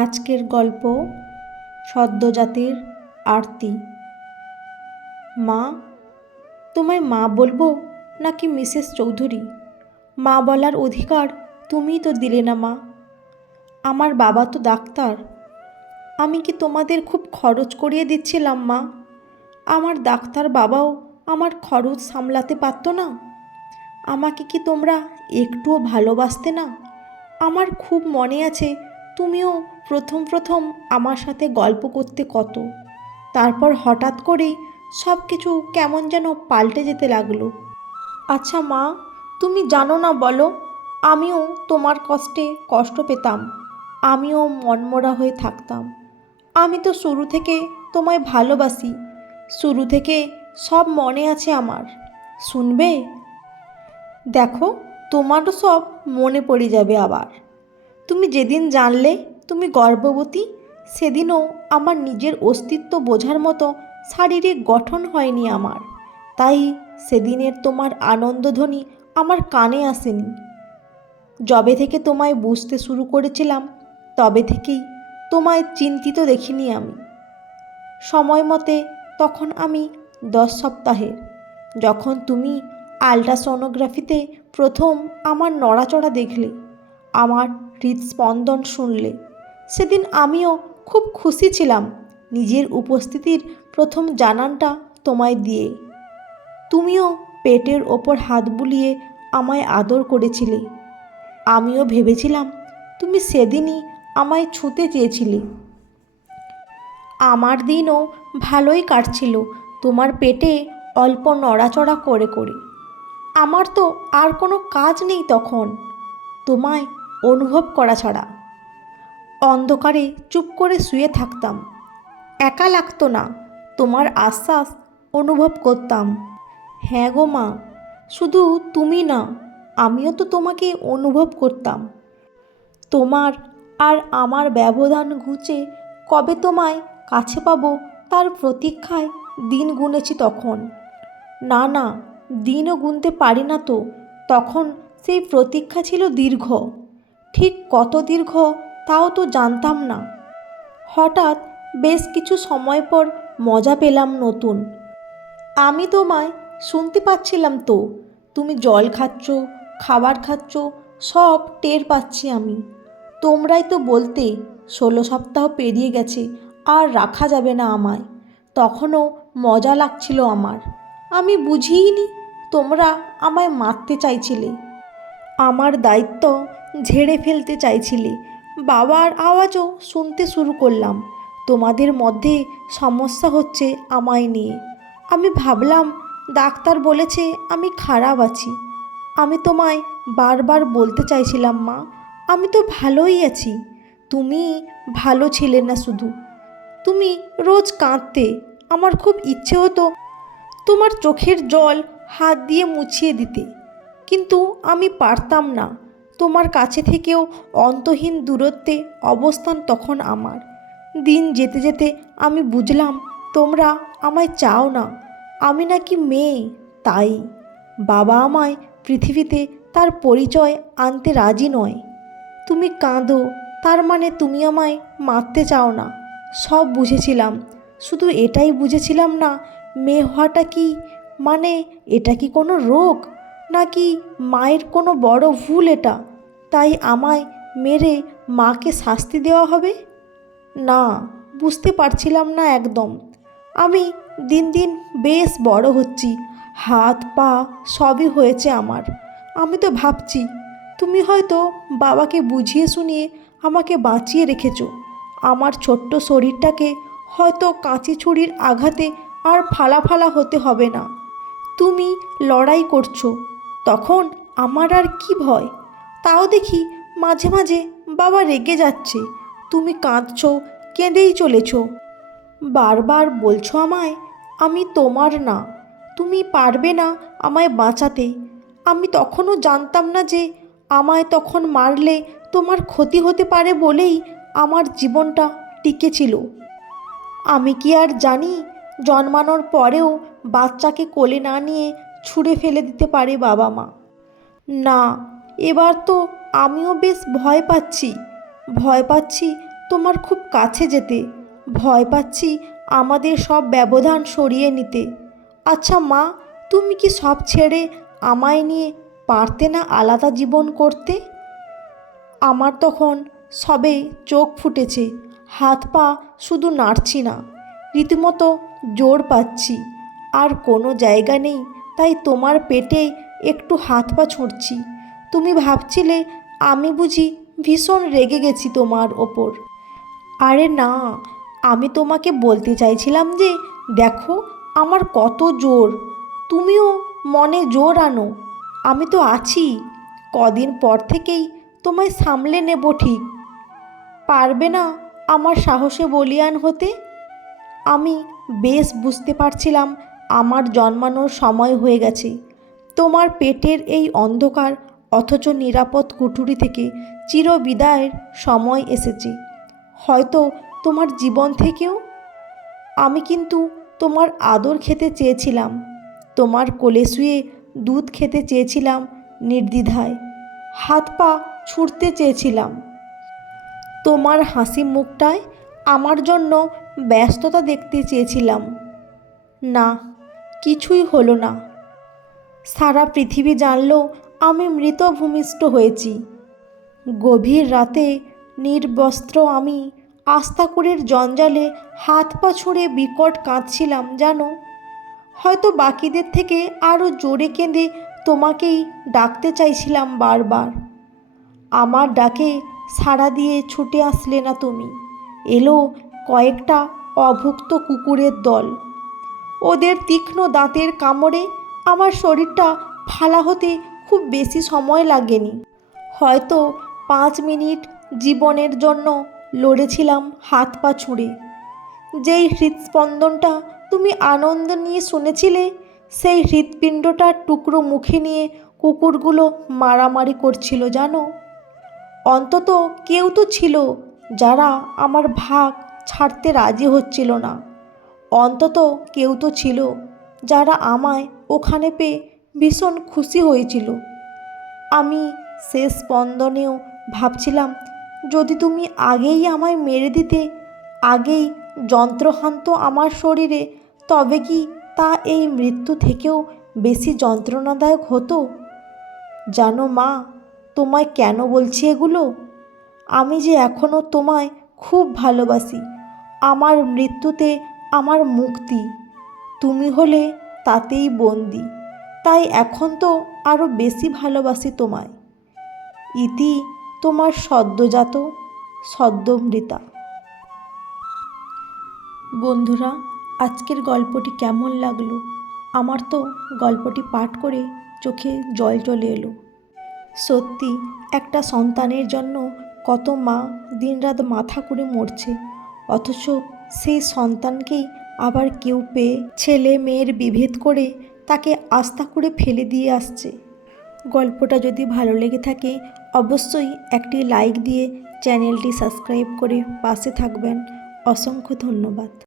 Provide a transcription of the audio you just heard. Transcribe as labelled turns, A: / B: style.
A: আজকের গল্প সদ্যজাতের আরতি। মা, তোমায় মা বলব নাকি মিসেস চৌধুরী? মা বলার অধিকার তুমিই তো দিলে না মা। আমার বাবা তো ডাক্তার। আমি কি তোমাদের খুব খরচ করিয়ে দিচ্ছিলাম মা? আমার ডাক্তার বাবাও আমার খরচ সামলাতে পারতো না। আমাকে কি তোমরা একটুও ভালোবাসতে না? আমার খুব মনে আছে তুমিও প্রথম প্রথম আমার সাথে গল্প করতে কত। তারপর হঠাৎ করেই সব কিছু কেমন যেন পাল্টে যেতে লাগল। আচ্ছা মা, তুমি জানো না বলো, আমিও তোমার কষ্টে কষ্ট পেতাম, আমিও মনমরা হয়ে থাকতাম। আমি তো শুরু থেকে তোমায় ভালোবাসি, শুরু থেকে সব মনে আছে আমার, শুনবে? দেখো, তোমারও সব মনে পড়ে যাবে আবার। তুমি যেদিন জানলে তুমি গর্ভবতী, সেদিনও আমার নিজের অস্তিত্ব বোঝার মতো শারীরিক গঠন হয়নি আমার। তাই সেদিনের তোমার আনন্দধ্বনি আমার কানে আসেনি। যবে থেকে তোমায় বুঝতে শুরু করেছিলাম, তবে থেকেই তোমায় চিন্তিত দেখিনি আমি। সময় মতে তখন আমি দশ সপ্তাহের যখন তুমি আলট্রাসোনোগ্রাফিতে প্রথম আমার নড়াচড়া দেখলে আমার হৃদস্পন্দন শুনলে। সেদিন আমিও খুব খুশি ছিলাম নিজের উপস্থিতির প্রথম জানানটা তোমায় দিয়ে। তুমিও পেটের ওপর হাত বুলিয়ে আমায় আদর করেছিলে। আমিও ভেবেছিলাম তুমি সেদিনই আমায় ছুতে চেয়েছিলে। আমার দিনও ভালোই কাটছিল তোমার পেটে অল্প নড়াচড়া করে করে। আমার তো আর কোনো কাজ নেই তখন। তোমায় অনুভব করা ছাড়া। অন্ধকারে চুপ করে শুয়ে থাকতাম। একা লাগতো না, তোমার আশ্বাস অনুভব করতাম। হ্যাঁ গো মা, শুধু তুমি না, আমিও তো তোমাকে অনুভব করতাম। তোমার আর আমার ব্যবধান ঘুচে কবে তোমায় কাছে পাবো তার প্রতীক্ষায় দিন গুনেছি তখন। না না, দিনও গুনতে পারি না তো, তখন সেই প্রতীক্ষা ছিল দীর্ঘ। ঠিক কত দীর্ঘ তাও তো জানতাম না। হঠাৎ বেশ কিছু সময় পর মজা পেলাম নতুন। আমি তোমায় শুনতে পাচ্ছিলাম তো, তুমি জল খাচ্ছ, খাবার খাচ্ছ, সব টের পাচ্ছি আমি। তোমরাই তো বলতে ষোলো সপ্তাহ পেরিয়ে গেছে, আর রাখা যাবে না আমায়। তখনও মজা লাগছিল আমার। আমি বুঝিইনি তোমরা আমায় মারতে চাইছিলে। আমার দায়িত্ব ঝেড়ে ফেলতে চাইছিলে। বাবার আওয়াজও শুনতে শুরু করলাম। তোমাদের মধ্যে সমস্যা হচ্ছে আমায় নিয়ে। আমি ভাবলাম, ডাক্তার বলেছে আমি খারাপ আছি। আমি তোমায় বারবার বলতে চাইছিলাম, মা। আমি তো ভালোই আছি। তুমি ভালো ছিলে না শুধু। তুমি রোজ কাঁদতে। আমার খুব ইচ্ছে হতো তোমার চোখের জল হাত দিয়ে মুছিয়ে দিতে। কিন্তু আমি পারতাম না। তোমার কাছে থেকেও অন্তহীন দূরত্বে অবস্থান তখন আমার। দিন যেতে যেতে আমি বুঝলাম, তোমরা আমায় চাও না। আমি নাকি মেয়ে, তাই। বাবা আমায় পৃথিবীতে তার পরিচয় আনতে রাজি নয়। তুমি কাঁদো, তার মানে তুমি আমায় মারতে চাও না। সব বুঝেছিলাম। শুধু এটাই বুঝেছিলাম না, মেয়ে হওয়াটা কি? মানে এটা কি কোনো রোগ? নাকি মায়ের কোনো বড় ভুল এটা? তাই আমায় মেরে মাকে শাস্তি দেওয়া হবে? না, বুঝতে পারছিলাম না একদম। আমি দিন দিন বেশ বড় হচ্ছি, হাত, পা সবই হয়েছে আমার। আমি তো ভাবছি, তুমি হয়তো বাবাকে বুঝিয়ে শুনিয়ে আমাকে বাঁচিয়ে রেখেছ। আমার ছোট্ট শরীরটাকে হয়তো কাঁচি ছুরির আঘাতে আর ফালা ফালা হতে হবে না। তুমি লড়াই করছ তখন আমার আর কি ভয়? তাও দেখি মাঝে মাঝে বাবা রেগে যাচ্ছে। তুমি কাঁদছ, কেঁদেই চলেছ। বারবার বলছো আমায়, আমি তোমার না। তুমি পারবে না আমায় বাঁচাতে। আমি তখনও জানতাম না যে আমায় তখন মারলে তোমার ক্ষতি হতে পারে বলেই আমার জীবনটা টিকে ছিল। আমি কি আর জানি, জন্মানোর পরেও বাচ্চাকে কোলে না নিয়ে ছুঁড়ে ফেলে দিতে পারে বাবা মা। না, এবার তো আমিও বেশ ভয় পাচ্ছি। ভয় পাচ্ছি তোমার খুব কাছে যেতে। ভয় পাচ্ছি আমাদের সব ব্যবধান সরিয়ে নিতে। আচ্ছা মা, তুমি কি সব ছেড়ে আমায় নিয়ে পারতে না আলাদা জীবন করতে? আমার তখন সবে চোখ ফুটেছে, হাত পা শুধু নাড়ছি না। রীতিমতো জোর পাচ্ছি, আর কোনো জায়গা নেই তাই তোমার পেটে একটু হাত পা ছুঁড়ছি। তুমি ভাবছিলে আমি বুঝি ভীষণ রেগে গেছি তোমার ওপর। আরে না, আমি তোমাকে বলতে চাইছিলাম যে, দেখো আমার কত জোর। তুমিও মনে জোর আনো। আমি তো আছি। কদিন পর থেকেই তোমায় সামলে নেব ঠিক। পারবে না আমার সাহসে বলিয়ান হতে? আমি বেশ বুঝতে পারছিলাম আমার জন্মানোর সময় হয়ে গেছে। তোমার পেটের এই অন্ধকার, অথচ নিরাপদ কুঠুরি থেকে চিরবিদায়ের সময় এসেছে। হয়তো তোমার জীবন থেকেও? আমি কিন্তু তোমার আদর খেতে চেয়েছিলাম। তোমার কোলে শুয়ে দুধ খেতে চেয়েছিলাম নির্দ্বিধায়। হাত পা ছুঁড়তে চেয়েছিলাম। তোমার হাসি মুখটায় আমার জন্য ব্যস্ততা দেখতে চেয়েছিলাম। না কিছুই হলো না। সারা পৃথিবী জানল, আমি মৃত ভূমিষ্ঠ হয়েছি। গভীর রাতে নির্বস্ত্র আমি আস্তাকুরের জঞ্জালে হাত পা ছুঁড়ে বিকট কাঁদছিলাম, জানো? হয়তো বাকিদের থেকে আরও জোরে কেঁদে তোমাকেই ডাকতে চাইছিলাম বারবার। আমার ডাকে সাড়া দিয়ে ছুটে আসলে না তুমি। এলো কয়েকটা অভুক্ত কুকুরের দল। ওদের তীক্ষ্ণ দাঁতের কামড়ে আমার শরীরটা ফালা হতে খুব বেশি সময় লাগেনি। হয়তো পাঁচ মিনিট জীবনের জন্য লড়েছিলাম হাত পা ছুঁড়ে। যেই হৃদস্পন্দনটা তুমি আনন্দ নিয়ে শুনেছিলে, সেই হৃৎপিণ্ডটার টুকরো মুখে নিয়ে কুকুরগুলো মারামারি করছিল, জানো? অন্তত কেউ তো ছিল যারা আমার ভাগ ছাড়তে রাজি হচ্ছিল না। অন্তত কেউ তো ছিল যারা আমায় ওখানে পেয়ে ভীষণ খুশি হয়েছিল। আমি শেষ স্পন্দনেও ভাবছিলাম, যদি তুমি আগেই আমায় মেরে দিতে, আগেই যন্ত্রহান্ত আমার শরীরে, তবে কি তা এই মৃত্যু থেকেও বেশি যন্ত্রণাদায়ক হতো? জানো মা, তোমায় কেন বলছি এগুলো? আমি যে এখনও তোমায় খুব ভালোবাসি, আমার মৃত্যুতে আমার মুক্তি। তুমি হলে তাতেই বন্দি। তাই এখন তো আরও বেশি ভালোবাসি তোমায়। ইতি তোমার সদ্যজাত সদ্যমৃতা। বন্ধুরা, আজকের গল্পটি কেমন লাগল? আমার তো গল্পটি পাঠ করে চোখে জল চলে এলো। সত্যি, একটা সন্তানের জন্য কত মা দিনরাত মাথা করে মরছে। অথচ সেই সন্তানকেই আবার কেউ পেয়ে ছেলে মেয়ের বিভেদ করে তাকে আস্থা করে ফেলে দিয়ে আসছে। গল্পটা যদি ভালো লেগে থাকে, অবশ্যই একটি লাইক দিয়ে চ্যানেলটি সাবস্ক্রাইব করে পাশে থাকবেন। অসংখ্য ধন্যবাদ।